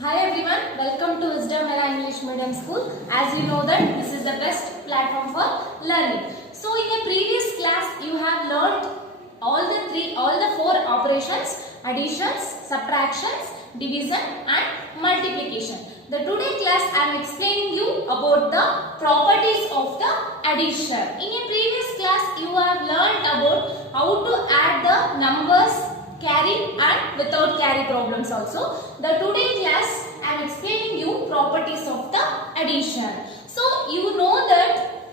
Hi everyone, welcome to Wisdom Era English Medium School. As you know that this is the best platform for learning. So in a previous class you have learned all the four operations: additions, subtractions, division and multiplication. The today class I am explaining you about the properties of the addition. In a previous class you have learned about how to add the numbers, carry and without carry problems also. The today class I am explaining you properties of the addition. So you know that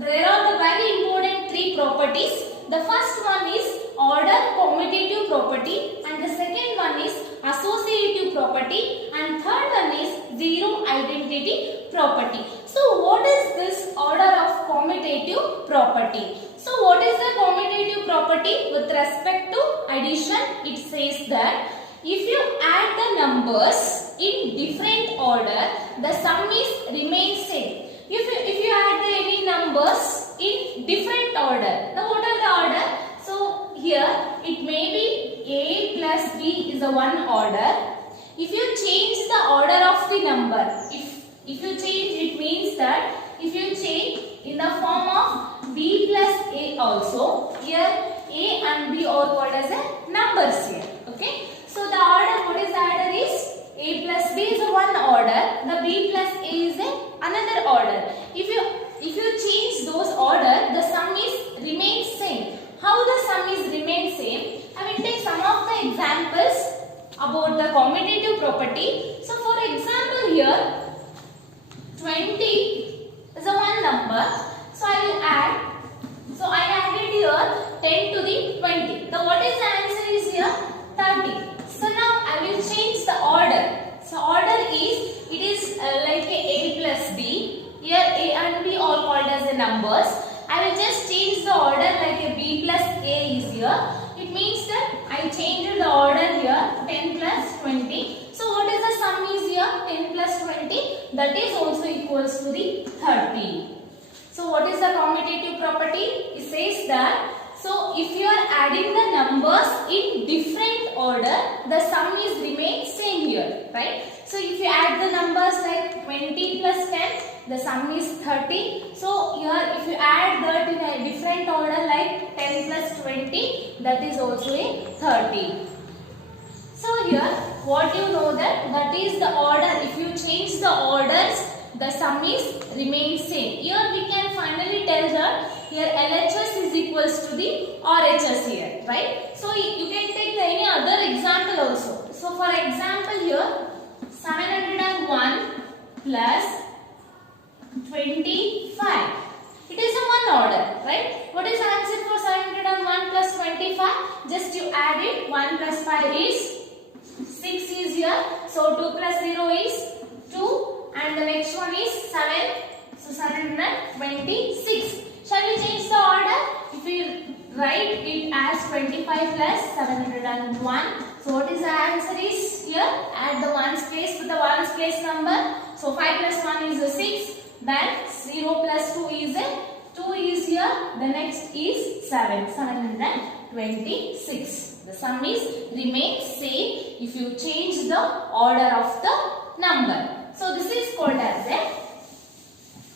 there are the very important three properties. The first one is order commutative property and the second one is associative property and third one is zero identity property. So what is this order of commutative property? So what is the commutative property with respect to addition? It says that if you add the numbers in different order, the sum is remains same. If you add the any numbers in different order, now what are the order? So here it may be A plus B is a one order. If you change the order of the number, if you change, it means that if you change in the form of B plus A also, here A and B are called as a numbers here. Okay. So the order, what is the order is A plus B is a one order, the B plus A is another order. If you change those order, the sum is remains same. How the sum is remain same? I will take some of the examples about the commutative property. So for example here, 20 is a one number. So I will add. So I added here 10 to the 20. So what is the answer is here 30. So now I will change the order. So order is, it is like A plus B. Here A and B are called as the numbers. I will just change the order like a B plus A is here. It means that I changed the order here 10 plus 20. So what is the sum is here 10 plus 20, that is also equals to the 30. So what is the commutative property? It says that so if you are adding the numbers in different order, the sum is remain same here, right? So if you add the numbers like 20 plus 10, the sum is 30. So here if you add that in a different order like 10 plus 20, that is also a 30. So here what you know that is the order. If you change the orders, the sum is remain same. Here we can finally tell that here LHS is equals to the RHS here, right? So you can take any other example also. So for example here 701 plus 25. It is a one order, right? What is the answer for 701 plus 25? Just you add it. 1 plus 5 is 6 is here. So 2 plus 0 is 2. And the next one is 7. So 726. Shall we change the order? If we write it as 25 plus 701. So what is the answer is here? Add the ones place with the ones place number. So 5 plus 1 is a 6. Then 0 plus 2 is a 2 is here. The next is 7. 726. The sum is remains same if you change the order of the number. So this is called as a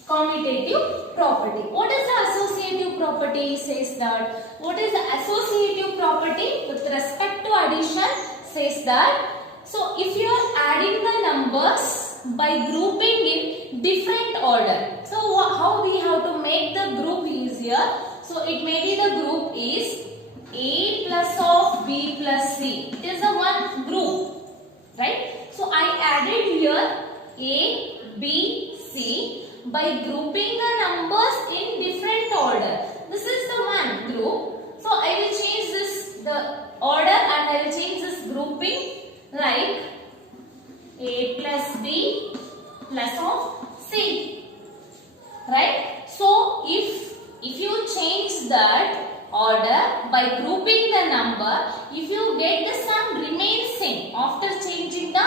commutative property. What is the associative property? Says that what is the associative property with respect to addition? Says that so if you are adding the numbers by grouping in different order. So how we have to make the group easier? So it may be the group is A plus of B plus C. It is a one group, right? So I added here A, B, C by grouping the numbers in different order. This is the one group. So I will change this the order and I will change this grouping like A plus B plus of C, right? So if you change that order by grouping the number, if you get the sum remains same after changing the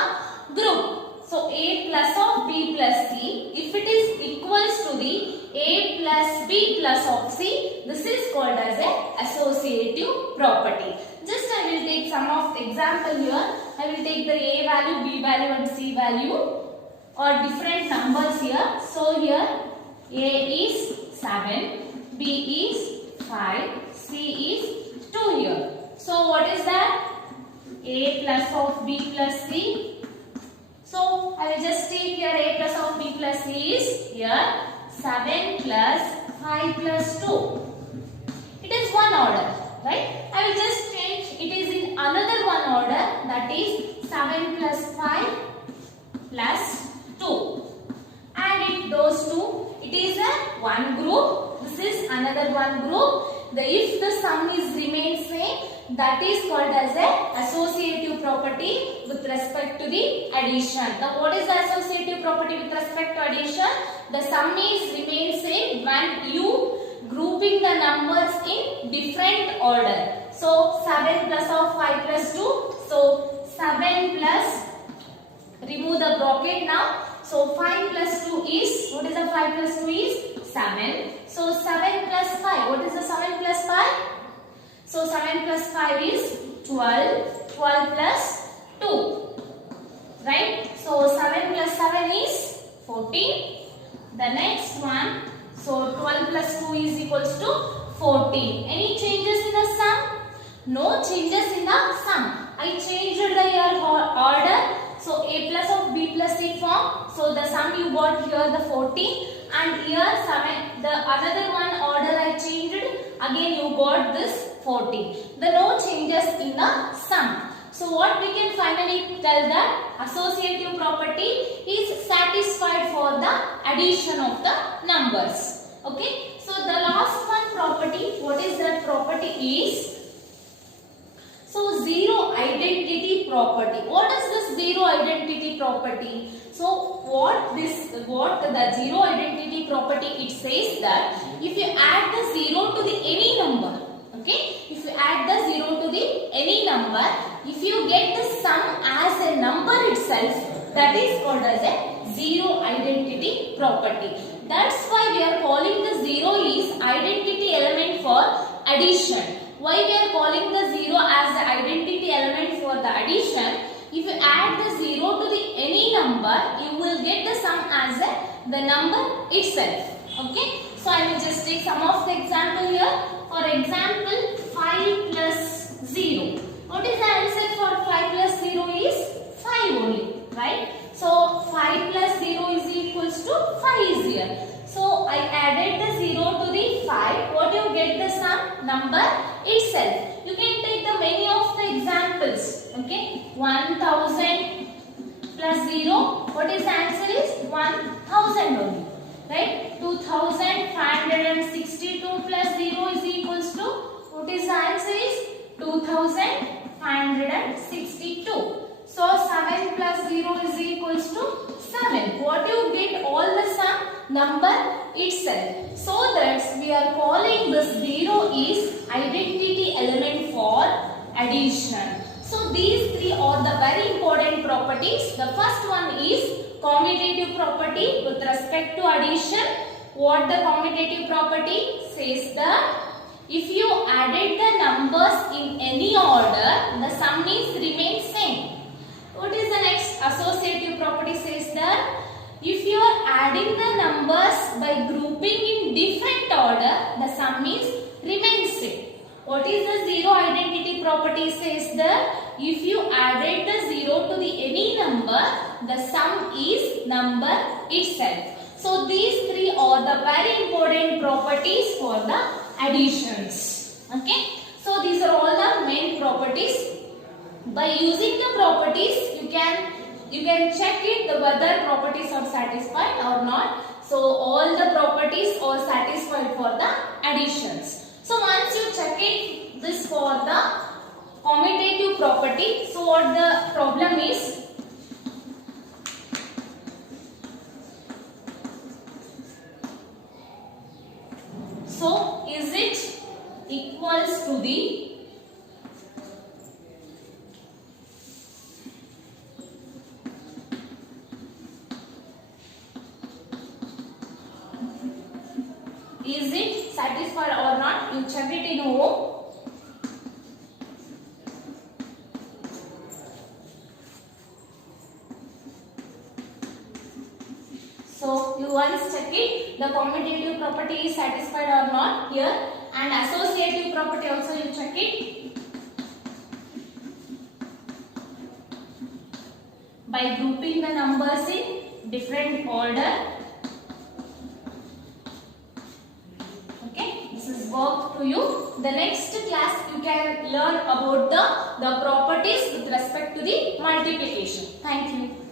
group. So A plus of B plus C, if it is equals to the A plus B plus of C, this is called as a associative property. Just I will take some of the example here. I I will take the A value, B value and C value or different numbers here. So here A is 7, B is 5, C is 2 here. So what is that? A plus of B plus C. So I will just take here A plus of B plus C is here 7 plus 5 plus 2. It is one order, right? I will just change, it is in another one order, that is 7 plus 5 plus 2. And those two, it is a one group. This is another one group. If the sum is remains same, that is called as a associative property with respect to the addition. Now what is the associative property with respect to addition? The sum is remains same when you grouping the numbers in different order. So 7 plus of 5 plus 2. So 7 plus, remove the bracket now. So 5 plus 2 is, what is the 5 plus 2 is? 7. So 7 plus 5, what is the 7 plus 5? So 7 plus 5 is 12, 12 plus 2, right? So 7 plus 7 is 14. The next one, so 12 plus 2 is equals to 14. Any changes in the sum? No changes in the sum. I changed the here order. So A plus of B plus C form. So the sum you got here the 14 and here 7. The another one order I changed. Again you got this 14. The no changes in the sum. So what we can finally tell that associative property is satisfied for the addition of the numbers. Okay. So the last one property, what is that property is? So zero identity property. What is this zero identity property? So what the zero identity property, it says that if you add the zero to the any number, okay, if you add the zero to the any number, if you get the sum as a number itself, that is called as a zero identity property. That's why we are calling the zero is identity element for addition. Why we are calling the zero as the identity element for the addition? If you add the zero to the any number, you will get the sum as the number itself. Okay. So I will just take some of the example here. For example, 5 plus 0. What is the answer for 5 plus 0 is 5 only, right? So 5 plus 0 is equals to 5 is here. So I added the 0 to the 5. What you get the sum? Number itself. You can take the many of the examples. Okay. 1000 plus 0. What is the answer is 1000 only. Right? 2562 plus 0 is equals to, what is the answer is 2562. So 7 plus 0 is equals to 7. What you get all the sum? Number itself. So that we are calling this 0 is identity element for addition. So these three are the very important properties. The first one is commutative property with respect to addition. What the commutative property says that if you added the numbers in any order, the sum is remain same. What is the next associative property says that if you are adding the numbers by grouping in different order, the sum is remain same. What is the zero identity property says that if you added the 0 to the any number, the sum is number itself. So these three are the very important properties for the additions. Okay. So these are all the main properties. By using the properties, you can check it whether properties are satisfied or not. So all the properties are satisfied for the additions. So once you check it, this for the commutative property. So what the problem is? So is it equals to the is it satisfied or not? You check it in home. So you once check it, the commutative property is satisfied or not here, and associative property also you check it by grouping the numbers in different order. Okay, this is work to you. The next class you can learn about the properties with respect to the multiplication. Thank you.